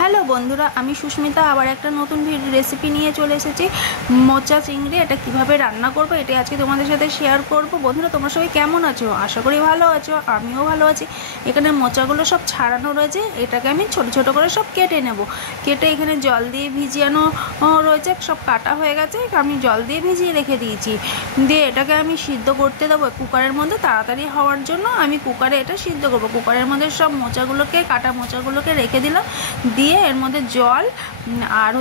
Hello বন্ধুরা, আমি সুস্মিতা আবার একটা নতুন রেসিপি নিয়ে চলে এসেছি। মোচা চিংড়ি এটা কিভাবে রান্না করব এটাই আজকে তোমাদের সাথে শেয়ার করব। বন্ধুরা, তোমরা সবাই কেমন আছো? আশা করি ভালো আছো, আমিও ভালো আছি। এখানে মোচাগুলো সব ছাড়ানো রয়েছে, এটাকে আমি ছোট ছোট করে সব কেটে নেব। কেটে এখানে জল দিয়ে ভিজিয়ানো রয়েছে, সব কাটা হয়ে গেছে, আমি জল দিয়ে ভিজিয়ে রেখে দিয়েছি। দিয়ে এটাকে আমি সিদ্ধ করতে দেবো কুকারের মধ্যে, তাড়াতাড়ি হওয়ার জন্য আমি কুকারে এটা সিদ্ধ করব। কুকারের মধ্যে সব মোচাগুলোকে, কাটা মোচাগুলোকে রেখে দিলাম। দিয়ে এর মধ্যে জল আর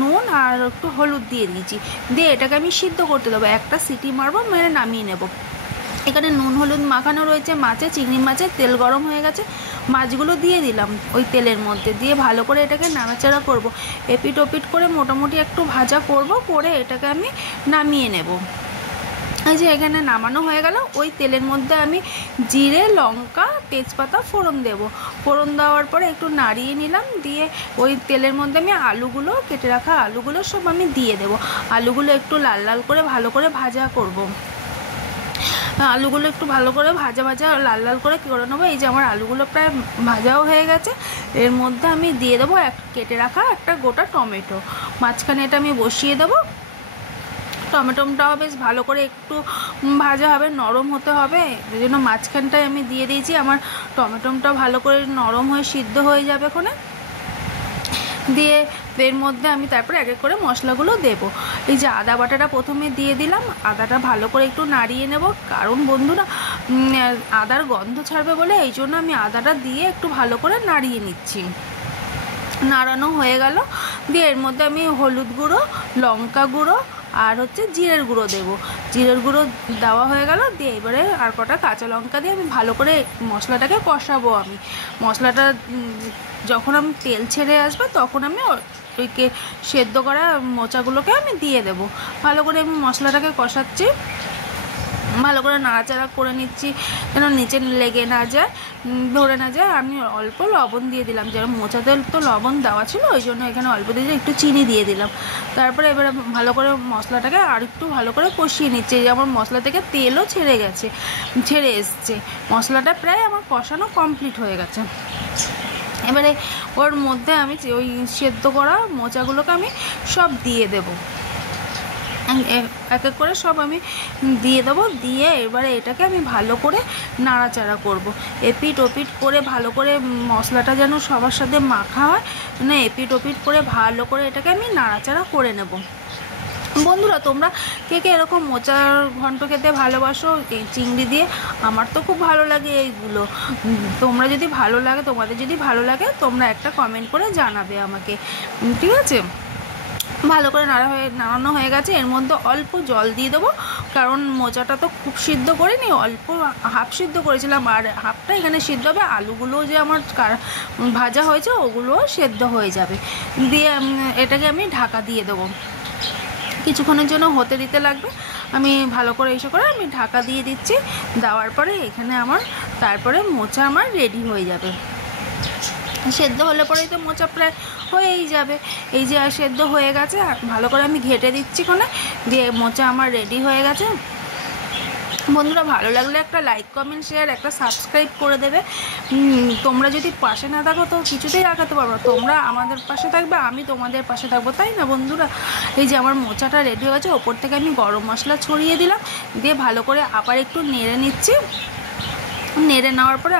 নুন আর একটু হলুদ দিয়ে দিয়েছি। দিয়ে এটাকে আমি সিদ্ধ করতে দেবো, একটা সিটি মারবো, মেরে নামিয়ে নেব। এখানে নুন হলুদ মাখানো রয়েছে মাছে, চিংড়ি মাছে। তেল গরম হয়ে গেছে, মাছগুলো দিয়ে দিলাম ওই তেলের মধ্যে। দিয়ে ভালো করে এটাকে নাড়াচাড়া করব, এপিট ওপিট করে মোটামুটি একটু ভাজা করব, করে এটাকে আমি নামিয়ে নেব। এই যে এখানে নামানো হয়ে গেল। ওই তেলের মধ্যে আমি জিরে, লঙ্কা, তেজপাতা ফোড়ন দেব। ফোড়ন দেওয়ার পরে একটু নাড়িয়ে নিলাম। দিয়ে ওই তেলের মধ্যে আমি আলুগুলো, কেটে রাখা আলুগুলো সব আমি দিয়ে দেব। আলুগুলো একটু লাল লাল করে ভালো করে ভাজা করব। আলুগুলো একটু ভালো করে ভাজা ভাজা লাল লাল করে করে নেবো। এই যে আমার আলুগুলো প্রায় ভাজাও হয়ে গেছে। এর মধ্যে আমি দিয়ে দেবো কেটে রাখা একটা গোটা টমেটো। মাঝখানে এটা আমি বসিয়ে দেবো। টমেটোটাও বেশ ভালো করে একটু ভাজা হবে, নরম হতে হবে, এই জন্য মাঝখানটায় আমি দিয়ে দিয়েছি। আমার টমেটোটাও ভালো করে নরম হয়ে সিদ্ধ হয়ে যাবে ওখানে। দিয়ে এর মধ্যে আমি তারপরে এক এক করে মশলাগুলো দেব। এই যে আদা বাটাটা প্রথমে দিয়ে দিলাম, আদাটা ভালো করে একটু নাড়িয়ে নেব, কারণ বন্ধুরা আদার গন্ধ ছাড়বে বলে এই জন্য আমি আদাটা দিয়ে একটু ভালো করে নাড়িয়ে নিচ্ছি। নাড়ানো হয়ে গেল। দিয়ে এর মধ্যে আমি হলুদ গুঁড়ো, লঙ্কা গুঁড়ো আর জিরের গুঁড়ো দেবো। জিরের গুঁড়ো দেওয়া হয়ে গেল। দিয়ে এবারে আর কটা কাঁচা লঙ্কা দিয়ে আমি ভালো করে মশলাটাকে কষাবো। আমি মশলাটা যখন আমি তেল ছেড়ে আসবে তখন আমি ওইকে সেদ্ধ করা মোচাগুলোকে আমি দিয়ে দেবো। ভালো করে আমি মশলাটাকে কষাচ্ছি, ভালো করে নাড়াচাড়া করে নিচ্ছি যেন নিচে লেগে না যায়, ধরে না যায়। আমি অল্প লবণ দিয়ে দিলাম, যেন মোচাতে তো লবণ দেওয়া ছিল, ওই জন্য এখানে অল্প দিয়ে একটু চিনি দিয়ে দিলাম। তারপরে এবারে ভালো করে মশলাটাকে আর একটু ভালো করে কষিয়ে নিচ্ছি। যে আমার মশলা থেকে তেলও ছেড়ে এসছে। মশলাটা প্রায় আমার কষানো কমপ্লিট হয়ে গেছে। এবারে ওর মধ্যে আমি ওই সেদ্ধ করা মোচাগুলোকে আমি সব দিয়ে দেবো, এক এক করে সব আমি দিয়ে দেবো। দিয়ে এবারে এটাকে আমি ভালো করে নাড়াচাড়া করব। এপিট ওপিট করে ভালো করে মশলাটা যেন সবার সাথে মাখা হয়, মানে এপিট ওপিট করে ভালো করে এটাকে আমি নাড়াচাড়া করে নেব। বন্ধুরা, তোমরা কে কে এরকম মোচার ঘন্ট খেতে ভালোবাসো এই চিংড়ি দিয়ে? আমার তো খুব ভালো লাগে এইগুলো। তোমাদের যদি ভালো লাগে তোমরা একটা কমেন্ট করে জানাবে আমাকে, ঠিক আছে? ভালো করে নাড়ানো হয়ে গেছে। এর মধ্যে অল্প জল দিয়ে দেবো, কারণ মোচাটা তো খুব সিদ্ধ করিনি, অল্প হাফ সিদ্ধ করেছিলাম, আর হাফটা এখানে সিদ্ধ হবে। আলুগুলোও যে আমার ভাজা হয়েছে ওগুলোও সেদ্ধ হয়ে যাবে। দিয়ে এটাকে আমি ঢাকা দিয়ে দেবো, কিছুক্ষণের জন্য হতে দিতে লাগবে। আমি ভালো করে এসে করে আমি ঢাকা দিয়ে দিচ্ছি। দেওয়ার পরে এখানে তারপরে মোচা আমার রেডি হয়ে যাবে। সেদ্ধ হলে পরেই তো মোচা প্রায় হয়েই যাবে। এই যে সেদ্ধ হয়ে গেছে, ভালো করে আমি ঘেটে দিচ্ছি কোণে। দিয়ে মোচা আমার রেডি হয়ে গেছে। বন্ধুরা, ভালো লাগলে একটা লাইক, কমেন্ট, শেয়ার, একটা সাবস্ক্রাইব করে দেবে। তোমরা যদি পাশে না থাকো তো কিছুতেই রাখাতে পারবো না। তোমরা আমাদের পাশে থাকবে, আমি তোমাদের পাশে থাকবো, তাই না বন্ধুরা? এই যে আমার মোচাটা রেডি হয়ে গেছে। ওপর থেকে আমি গরম মশলা ছড়িয়ে দিলাম। দিয়ে ভালো করে আবার একটু নেড়ে নিচ্ছি। নেড়ে নেওয়ার পরে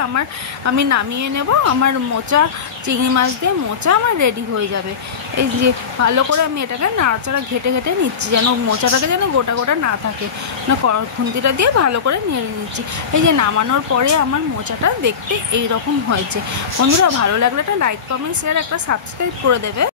আমি নামিয়ে নেব। আমার মোচা, চিংড়ি মাছ দিয়ে মোচা আমার রেডি হয়ে যাবে। এই যে ভালো করে আমি এটাকে নাড়াচাড়া ঘেটে নিচ্ছি, যেন মোচাটাকে যেন গোটা গোটা না থাকে, না খুন্তিটা দিয়ে ভালো করে নেড়ে নিচ্ছি। এই যে নামানোর পরে আমার মোচাটা দেখতে এই রকম হয়েছে। বন্ধুরা, ভালো লাগলে একটা লাইক, কমেন্ট, শেয়ার, একটা সাবস্ক্রাইব করে দেবে।